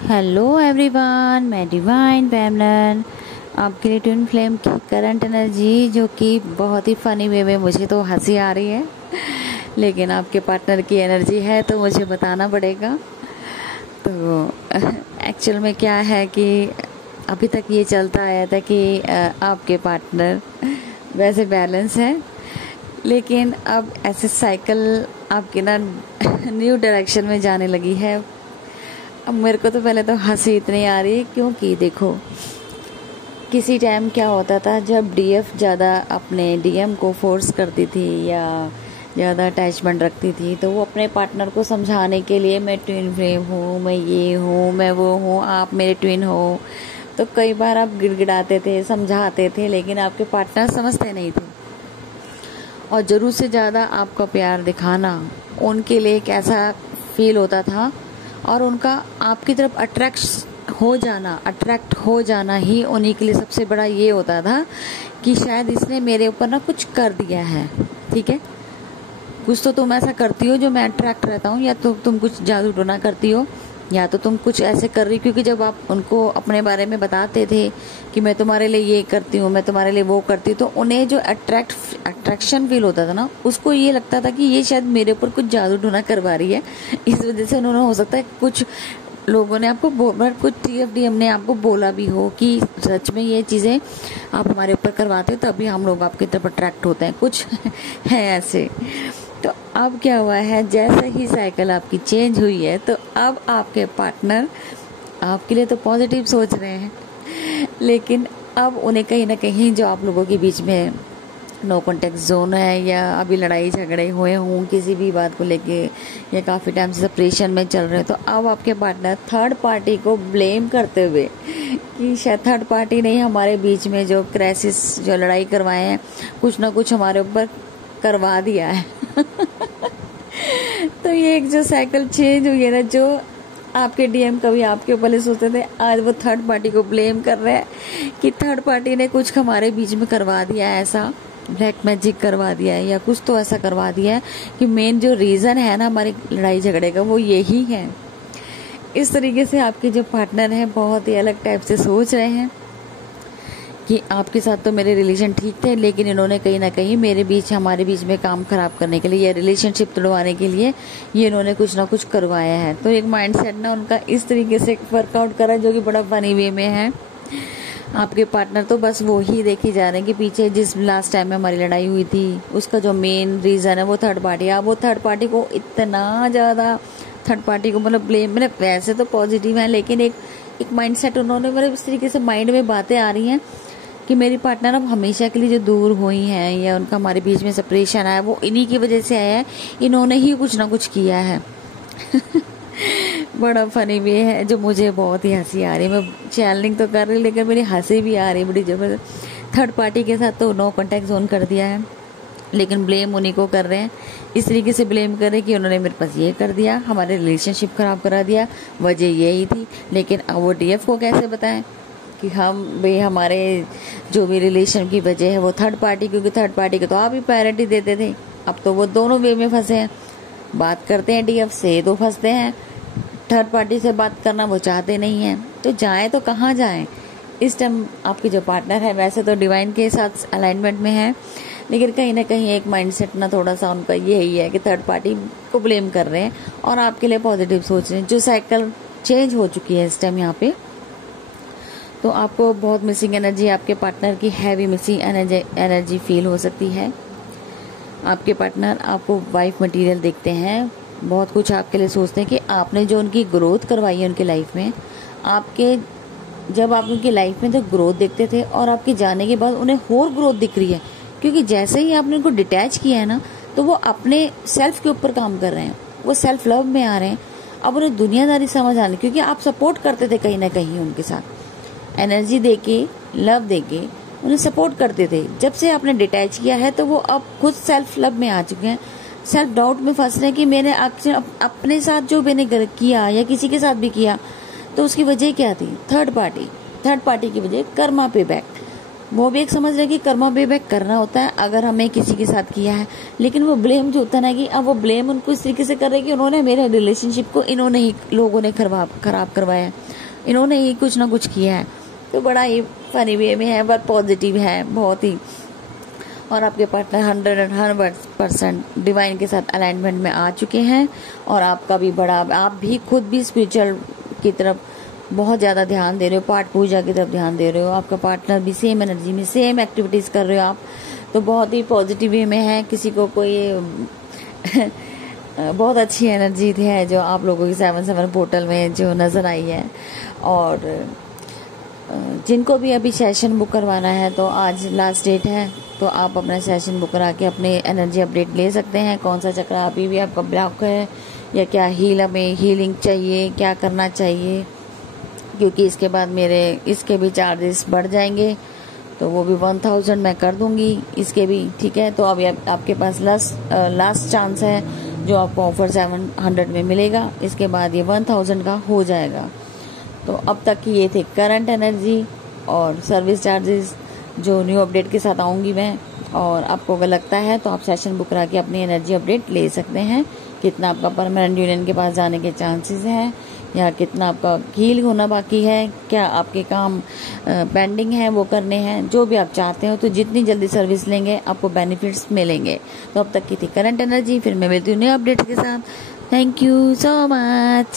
Hello everyone, मैं divine पैमलन आपके लिए ट्विन फ्लेम की करंट एनर्जी, जो कि बहुत ही फनी वे में मुझे तो हंसी आ रही है, लेकिन आपके पार्टनर की एनर्जी है तो मुझे बताना पड़ेगा। तो एक्चुअल में क्या है कि अभी तक ये चलता आया था कि आपके पार्टनर वैसे बैलेंस है, लेकिन अब ऐसे साइकिल आपकी ना न्यू डायरेक्शन में जाने लगी है। अब मेरे को तो पहले तो हंसी इतनी आ रही है, क्योंकि देखो किसी टाइम क्या होता था जब डीएफ ज़्यादा अपने डीएम को फोर्स करती थी या ज़्यादा अटैचमेंट रखती थी, तो वो अपने पार्टनर को समझाने के लिए मैं ट्विन फ्लेम हूँ, मैं ये हूँ, मैं वो हूँ, आप मेरे ट्विन हो, तो कई बार आप गिड़गिड़ाते थे, समझाते थे, लेकिन आपके पार्टनर समझते नहीं थे। और ज़रूरत से ज़्यादा आपका प्यार दिखाना उनके लिए एक ऐसा फील होता था, और उनका आपकी तरफ अट्रैक्ट हो जाना ही उन्हीं के लिए सबसे बड़ा ये होता था कि शायद इसने मेरे ऊपर ना कुछ कर दिया है। ठीक है, कुछ तो तुम ऐसा करती हो जो मैं अट्रैक्ट रहता हूँ, या तो तुम कुछ जादू टोना करती हो, या तो तुम कुछ ऐसे कर रही, क्योंकि जब आप उनको अपने बारे में बताते थे कि मैं तुम्हारे लिए ये करती हूँ, मैं तुम्हारे लिए वो करती हूँ, तो उन्हें जो अट्रैक्शन फील होता था ना, उसको ये लगता था कि ये शायद मेरे ऊपर कुछ जादू टोना करवा रही है। इस वजह से उन्होंने, हो सकता है कुछ लोगों ने आपको कुछ टीएफडीएम ने आपको बोला भी हो कि सच में ये चीज़ें आप हमारे ऊपर करवाते हो, तभी हम लोग आपकी तरफ अट्रैक्ट होते हैं, कुछ है ऐसे। तो अब क्या हुआ है, जैसे ही साइकिल आपकी चेंज हुई है, तो अब आपके पार्टनर आपके लिए तो पॉजिटिव सोच रहे हैं, लेकिन अब उन्हें कहीं ना कहीं जो आप लोगों के बीच में नो कॉन्टेक्ट जोन है, या अभी लड़ाई झगड़े हुए हों किसी भी बात को लेके, या काफ़ी टाइम से सेपरेशन में चल रहे हैं, तो अब आपके पार्टनर थर्ड पार्टी को ब्लेम करते हुए कि शायद थर्ड पार्टी ने हमारे बीच में जो क्राइसिस, जो लड़ाई करवाए हैं, कुछ ना कुछ हमारे ऊपर करवा दिया है। तो ये एक जो साइकिल चेंज हुई है ना, जो आपके डीएम कभी आपके ऊपर सोचते थे, आज वो थर्ड पार्टी को ब्लेम कर रहे हैं कि थर्ड पार्टी ने कुछ हमारे बीच में करवा दिया है, ऐसा ब्लैक मैजिक करवा दिया है, या कुछ तो ऐसा करवा दिया है कि मेन जो रीज़न है ना हमारी लड़ाई झगड़े का, वो यही है। इस तरीके से आपके जो पार्टनर हैं बहुत ही अलग टाइप से सोच रहे हैं कि आपके साथ तो मेरे रिलेशन ठीक थे, लेकिन इन्होंने कहीं ना कहीं हमारे बीच में काम खराब करने के लिए, या रिलेशनशिप तोड़वाने के लिए ये इन्होंने कुछ ना कुछ करवाया है। तो एक माइंडसेट ना उनका इस तरीके से वर्कआउट करा, जो कि बड़ा फनी वे में है। आपके पार्टनर तो बस वो ही देखे जा रहे हैं कि पीछे जिस लास्ट टाइम में हमारी लड़ाई हुई थी, उसका जो मेन रीज़न है वो थर्ड पार्टी। अब वो थर्ड पार्टी को इतना ज़्यादा, थर्ड पार्टी को मतलब ब्लेम, मतलब वैसे तो पॉजिटिव है, लेकिन एक माइंडसेट उन्होंने, मतलब इस तरीके से माइंड में बातें आ रही हैं कि मेरी पार्टनर अब हमेशा के लिए जो दूर हुई हैं, या उनका हमारे बीच में सेपरेशन आया, वो इन्हीं की वजह से आया है, इन्होंने ही कुछ ना कुछ किया है। बड़ा फनी वे है, जो मुझे बहुत ही हंसी आ रही है। मैं चैनलिंग तो कर रही, लेकिन मेरी हंसी भी आ रही है बड़ी जबरदस्त। थर्ड पार्टी के साथ तो नो कॉन्टैक्ट जोन कर दिया है, लेकिन ब्लेम उन्हीं को कर रहे हैं, इस तरीके से ब्लेम कर रहे हैं कि उन्होंने मेरे पास ये कर दिया, हमारे रिलेशनशिप खराब करा दिया, वजह यही थी। लेकिन अब वो डीएफ को कैसे बताएं कि हमारे जो भी रिलेशन की वजह है वो थर्ड पार्टी, क्योंकि थर्ड पार्टी को तो आप ही प्रायोरिटी देते थे। अब तो वो दोनों वे में फंसे हैं, बात करते हैं डीएफ से तो फंसते हैं, थर्ड पार्टी से बात करना वो चाहते नहीं हैं, तो जाएं तो कहाँ जाएं। इस टाइम आपके जो पार्टनर है वैसे तो डिवाइन के साथ अलाइनमेंट में है, लेकिन कहीं ना कहीं एक माइंडसेट ना थोड़ा सा उनका यही है कि थर्ड पार्टी को ब्लेम कर रहे हैं और आपके लिए पॉजिटिव सोच रहे हैं। जो साइकिल चेंज हो चुकी है इस टाइम यहाँ पे, तो आपको बहुत मिसिंग एनर्जी, आपके पार्टनर की हैवी मिसिंग एनर्जी फील हो सकती है। आपके पार्टनर आपको वाइफ मटेरियल देखते हैं, बहुत कुछ आपके लिए सोचते हैं कि आपने जो उनकी ग्रोथ करवाई है उनकी लाइफ में, जब आप उनकी लाइफ में तो ग्रोथ देखते थे, और आपके जाने के बाद उन्हें और ग्रोथ दिख रही है, क्योंकि जैसे ही आपने उनको डिटैच किया है ना, तो वो अपने सेल्फ के ऊपर काम कर रहे हैं, वो सेल्फ लव में आ रहे हैं। अब उन्हें दुनियादारी समझ आने, क्योंकि आप सपोर्ट करते थे कहीं ना कहीं उनके साथ, एनर्जी देके, लव देके उन्हें सपोर्ट करते थे। जब से आपने डिटैच किया है, तो वो अब खुद सेल्फ लव में आ चुके हैं, सेल्फ डाउट में फंस रहे हैं कि मैंने अपने साथ जो मैंने किया या किसी के साथ भी किया, तो उसकी वजह क्या थी? थर्ड पार्टी की वजह कर्मा पे बैक। वो भी एक समझ रहे कि कर्मा पे बैक करना होता है अगर हमें किसी के साथ किया है, लेकिन वो ब्लेम जो होता है ना, कि अब वो ब्लेम उनको इस तरीके से कर रहे हैं कि उन्होंने मेरे रिलेशनशिप को इन्होंने ही लोगों ने खराब करवाया है। इन्होंने ही कुछ ना कुछ किया है, तो बड़ा ही फनी वे में है, बट पॉजिटिव है बहुत ही। और आपके पार्टनर 100% डिवाइन के साथ अलाइनमेंट में आ चुके हैं, और आपका भी बड़ा, आप भी खुद भी स्पिरिचुअल की तरफ बहुत ज़्यादा ध्यान दे रहे हो, पाठ पूजा की तरफ ध्यान दे रहे हो। आपका पार्टनर भी सेम एनर्जी में, सेम एक्टिविटीज़ कर रहे हो आप, तो बहुत ही पॉजिटिव वे में है। किसी को कोई बहुत अच्छी एनर्जी है जो आप लोगों की 7/7 पोर्टल में जो नज़र आई है। और जिनको भी अभी सेशन बुक करवाना है तो आज लास्ट डेट है, तो आप अपना सेशन बुक करा के अपने एनर्जी अपडेट ले सकते हैं। कौन सा चक्र अभी भी आपका ब्लॉक है, या क्या हमें हीलिंग चाहिए, क्या करना चाहिए, क्योंकि इसके बाद मेरे इसके भी चार्जेस बढ़ जाएंगे, तो वो भी 1000 मैं कर दूंगी इसके भी, ठीक है। तो अभी आपके पास लास्ट चांस है जो आपको ऑफर 700 में मिलेगा, इसके बाद ये 1000 का हो जाएगा। तो अब तक की ये थे करंट एनर्जी और सर्विस चार्जेस जो न्यू अपडेट के साथ आऊँगी मैं। और आपको अगर लगता है तो आप सेशन बुक करा के अपनी एनर्जी अपडेट ले सकते हैं, कितना आपका परमानेंट यूनियन के पास जाने के चांसेस हैं, या कितना आपका हील होना बाकी है, क्या आपके काम पेंडिंग है वो करने हैं, जो भी आप चाहते हो। तो जितनी जल्दी सर्विस लेंगे आपको बेनिफिट्स मिलेंगे। तो अब तक की थी करंट एनर्जी, फिर मैं मिलती हूँ नए अपडेट के साथ। Thank you so much.